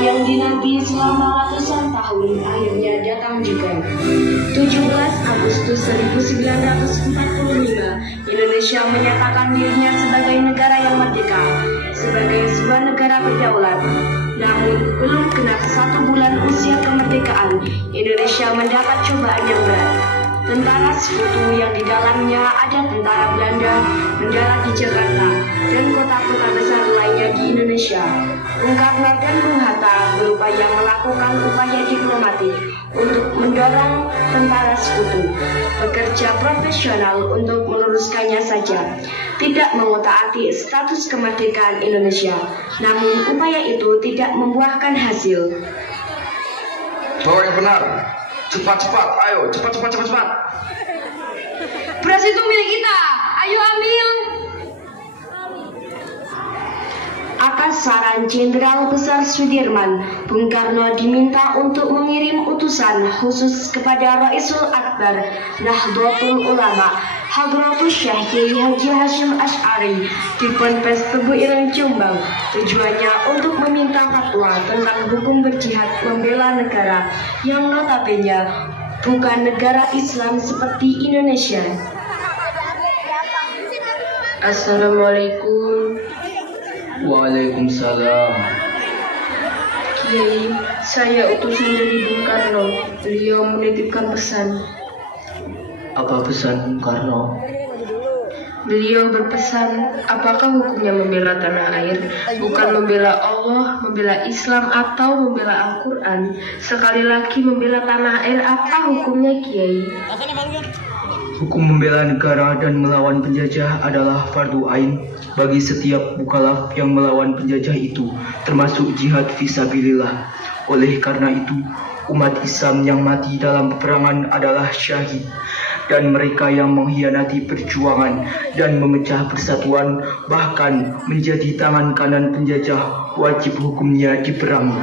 yang dinanti selama ratusan tahun akhirnya datang juga. 17 Agustus 1945, Indonesia menyatakan dirinya sebagai negara yang merdeka, sebagai sebuah negara berdaulat. Namun, belum genap 1 bulan usia kemerdekaan, Indonesia mendapat cobaan yang berat. Tentara Sekutu yang di dalamnya ada tentara Belanda mendarat di Jakarta dan kota-kota besar lainnya di Indonesia. Bung Karno dan Bung Hatta berupaya melakukan upaya diplomatik untuk mendorong tentara Sekutu bekerja profesional untuk meluruskannya saja, tidak mengotak-atik status kemerdekaan Indonesia. Namun upaya itu tidak membuahkan hasil. Bahwa yang benar. Cepat-cepat, ayo, cepat. Beras itu milik kita, ayo ambil. Atas saran Jenderal Besar Sudirman, Bung Karno diminta untuk mengirim utusan khusus kepada Raisul Akbar Nahdlatul Ulama Hadratus Syekh Kiai Haji Hasyim Asy'ari di Ponpes Tebu Ireng Jombang. Tujuannya untuk meminta fatwa tentang hukum berjihad membela negara yang notabene bukan negara Islam seperti Indonesia. Assalamualaikum. Waalaikumsalam. Kiai, saya utusan dari Bung Karno. Beliau menitipkan pesan. Apa pesan Bung Karno? Beliau berpesan, apakah hukumnya membela tanah air? Bukan membela Allah, membela Islam, atau membela Al-Quran. Sekali lagi membela tanah air, apa hukumnya Kiai? Hukum membela negara dan melawan penjajah adalah fardu ain bagi setiap mukallaf yang melawan penjajah itu, termasuk jihad fisabilillah. Oleh karena itu, umat Islam yang mati dalam peperangan adalah syahid, dan mereka yang mengkhianati perjuangan dan memecah persatuan, bahkan menjadi tangan kanan penjajah, wajib hukumnya diperangi.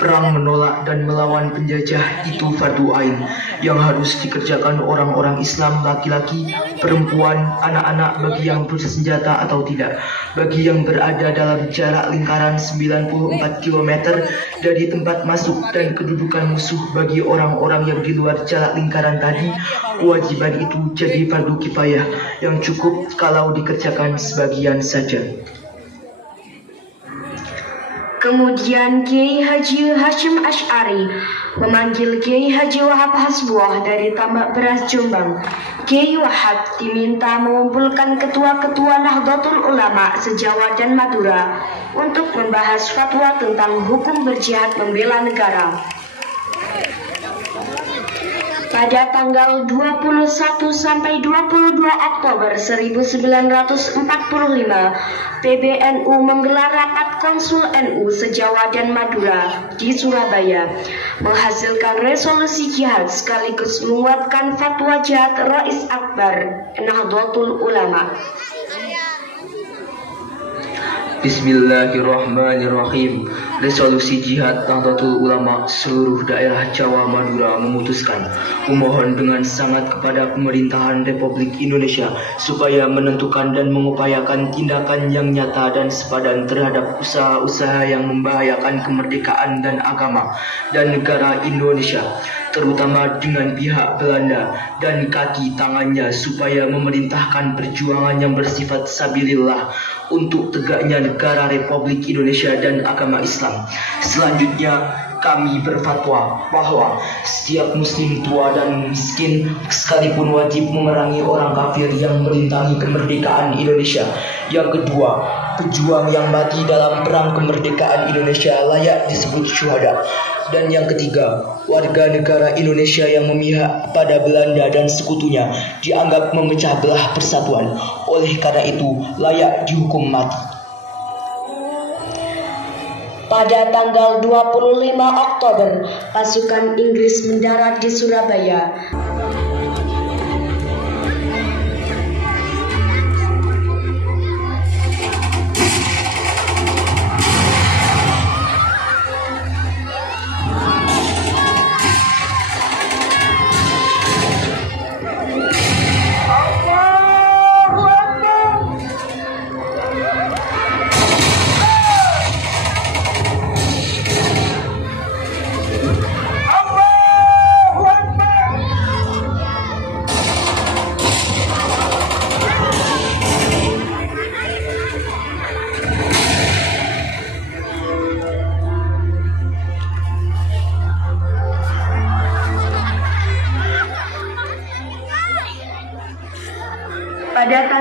Perang menolak dan melawan penjajah itu fardu ain yang harus dikerjakan orang-orang Islam, laki-laki, perempuan, anak-anak, bagi yang bersenjata atau tidak, bagi yang berada dalam jarak lingkaran 94 km dari tempat masuk dan kedudukan musuh. Bagi orang-orang yang di luar jarak lingkaran tadi, kewajiban itu jadi fardu kifayah yang cukup kalau dikerjakan sebagian saja. Kemudian Kiai Haji Hasyim Asy'ari memanggil Kiai Haji Wahab Hasbuah dari Tambak Beras Jombang. Kiai Wahab diminta mengumpulkan ketua-ketua Nahdlatul Ulama se-Jawa dan Madura untuk membahas fatwa tentang hukum berjihad membela negara. Pada tanggal 21 sampai 22 Oktober 1945, PBNU menggelar rapat Konsul NU se-Jawa dan Madura di Surabaya, menghasilkan resolusi jihad sekaligus menguatkan fatwa jihad Rais Akbar Nahdlatul Ulama. Bismillahirrahmanirrahim. Resolusi Jihad Nahdlatul Ulama seluruh daerah Jawa Madura memutuskan memohon dengan sangat kepada pemerintahan Republik Indonesia supaya menentukan dan mengupayakan tindakan yang nyata dan sepadan terhadap usaha-usaha yang membahayakan kemerdekaan dan agama dan negara Indonesia, terutama dengan pihak Belanda dan kaki tangannya, supaya memerintahkan perjuangan yang bersifat sabilillah untuk tegaknya negara Republik Indonesia dan agama Islam. Selanjutnya, kami berfatwa bahwa setiap muslim tua dan miskin sekalipun wajib memerangi orang kafir yang merintangi kemerdekaan Indonesia. Yang kedua, pejuang yang mati dalam perang kemerdekaan Indonesia layak disebut syuhada. Dan yang ketiga, warga negara Indonesia yang memihak pada Belanda dan sekutunya dianggap memecah belah persatuan. Oleh karena itu, layak dihukum mati. Pada tanggal 25 Oktober, pasukan Inggris mendarat di Surabaya.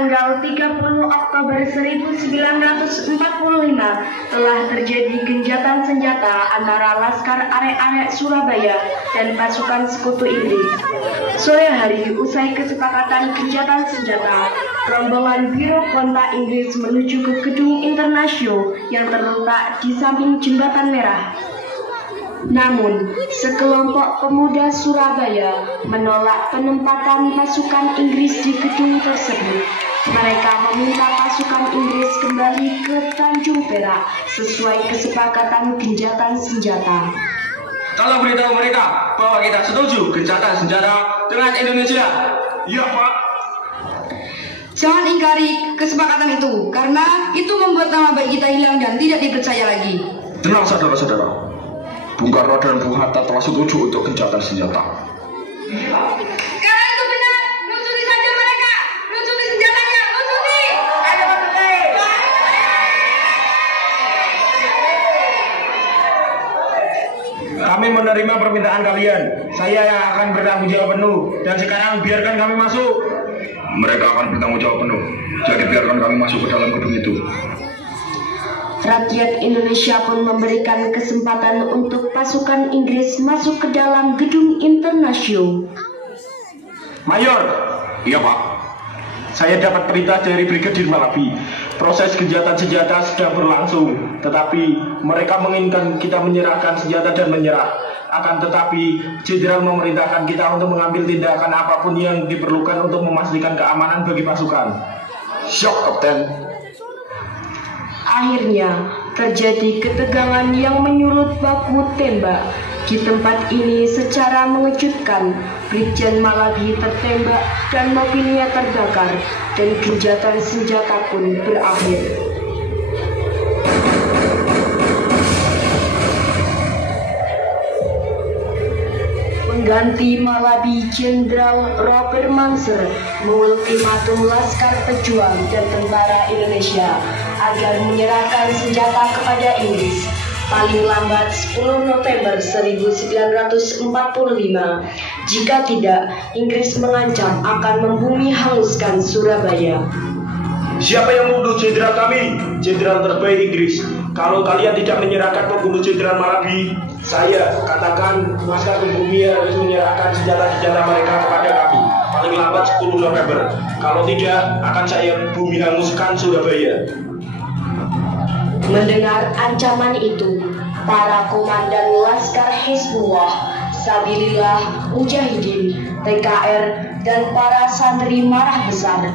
tanggal 30 Oktober 1945 telah terjadi gencatan senjata antara Laskar Arek-Arek Surabaya dan pasukan Sekutu Inggris. Sore hari, usai kesepakatan gencatan senjata, rombongan Biro Kontak Inggris menuju ke Gedung Internasio yang terletak di samping Jembatan Merah. Namun, sekelompok pemuda Surabaya menolak penempatan pasukan Inggris di gedung tersebut. Mereka meminta pasukan Inggris kembali ke Tanjung Perak sesuai kesepakatan gencatan senjata. Tolong beritahu mereka bahwa kita setuju gencatan senjata dengan Indonesia. Iya, Pak. Jangan ingkari kesepakatan itu, karena itu membuat nama baik kita hilang dan tidak dipercaya lagi. Tenang, saudara-saudara. Bung Karno dan Bung Hatta telah setuju untuk gencatan senjata. Karena itu benar, lusuti saja mereka, lusuti senjatanya, lusuti. Ayo lusuti. Kami menerima permintaan kalian. Saya yang akan bertanggung jawab penuh. Dan sekarang biarkan kami masuk. Mereka akan bertanggung jawab penuh. Jadi biarkan kami masuk ke dalam gedung itu. Rakyat Indonesia pun memberikan kesempatan untuk pasukan Inggris masuk ke dalam Gedung Internasio. Mayor, iya Pak. Saya dapat perintah dari Brigadir Malabi. Proses gencatan senjata sedang berlangsung, tetapi mereka menginginkan kita menyerahkan senjata dan menyerah. Akan tetapi, Jenderal memerintahkan kita untuk mengambil tindakan apapun yang diperlukan untuk memastikan keamanan bagi pasukan. Siap, Kapten. Akhirnya, terjadi ketegangan yang menyulut baku tembak. Di tempat ini secara mengejutkan, Brigjen Malabi tertembak dan mobilnya terbakar, dan gencatan senjata pun berakhir. Pengganti Malabi, Jenderal Robert Manser, mengultimatum Laskar Pejuang dan tentara Indonesia agar menyerahkan senjata kepada Inggris paling lambat 10 November 1945. Jika tidak, Inggris mengancam akan membumi hanguskan Surabaya. Siapa yang membunuh jenderal kami? Jenderal terbaik Inggris. Kalau kalian tidak menyerahkan pembunuh Jenderal Malabi, saya katakan pasukan bumi harus menyerahkan senjata-senjata mereka kepada kami paling lambat 10 November. Kalau tidak, akan saya bumi hanguskan Surabaya. Mendengar ancaman itu, para komandan Laskar Hizbullah, Sabilillah, Mujahidin, TKR, dan para santri marah besar.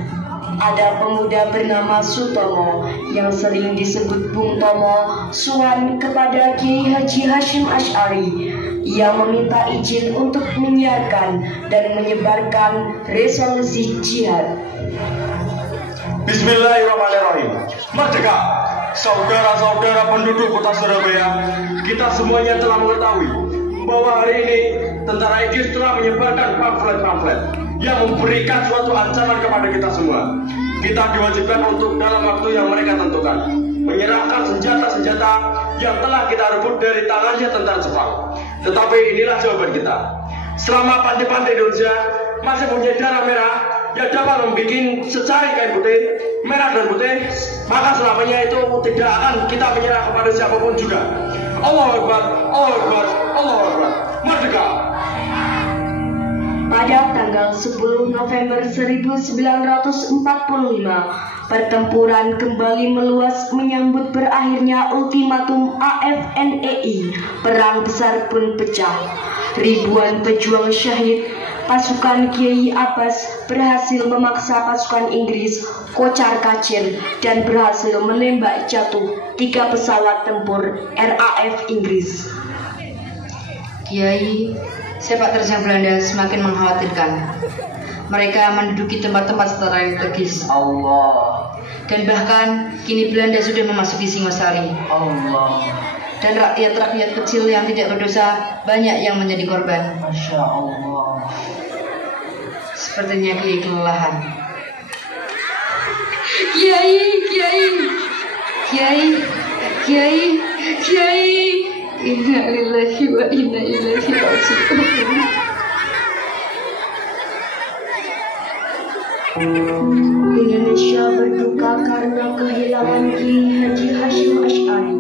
Ada pemuda bernama Sutomo yang sering disebut Bung Tomo suan kepada Kiai Haji Hashim Asy'ari. Ia meminta izin untuk menyiarkan dan menyebarkan resolusi jihad. Bismillahirrahmanirrahim. Merdeka, saudara-saudara penduduk kota Surabaya, kita semuanya telah mengetahui bahwa hari ini tentara Inggris telah menyebarkan pamflet-pamflet yang memberikan suatu ancaman kepada kita semua. Kita diwajibkan untuk dalam waktu yang mereka tentukan menyerahkan senjata-senjata yang telah kita rebut dari tangannya tentara Jepang. Tetapi inilah jawaban kita. Selama pantai-pantai Indonesia masih punya darah merah yang dapat membuat secari kain putih, merah dan putih, maka selamanya itu tidak akan kita menyerah kepada siapapun juga. Allahu Akbar, Allahu Akbar, Allahu Akbar. Merdeka! Pada tanggal 10 November 1945, pertempuran kembali meluas menyambut berakhirnya ultimatum AFNEI. Perang besar pun pecah. Ribuan pejuang syahid. Pasukan Kiai Abbas berhasil memaksa pasukan Inggris kocar-kacir dan berhasil menembak jatuh 3 pesawat tempur RAF Inggris. Kiai, sepak terjang Belanda semakin mengkhawatirkan. Mereka menduduki tempat-tempat strategis. Allah. Dan bahkan kini Belanda sudah memasuki Singosari. Allah. Dan rakyat-rakyat kecil yang tidak berdosa banyak yang menjadi korban. Masya Allah. Sepertinya Kiai kelelahan. Kiai, Kiai, Kiai, Kiai, Kiai. Inna lillahi wa inna ilaihi raji'un. Indonesia berduka karena kehilangan Kiai Haji Hashim Asy'ari.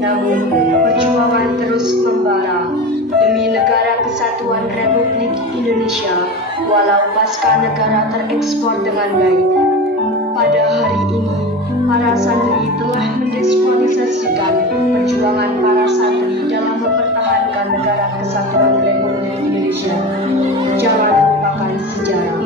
Namun, perjuangan terus membara demi negara kesatuan Republik Indonesia, walau pasca negara terekspor dengan baik. Pada hari ini, para santri telah mendiskualifikasikan perjuangan para santri dalam mempertahankan negara kesatuan Republik Indonesia. Jangan lupakan sejarah.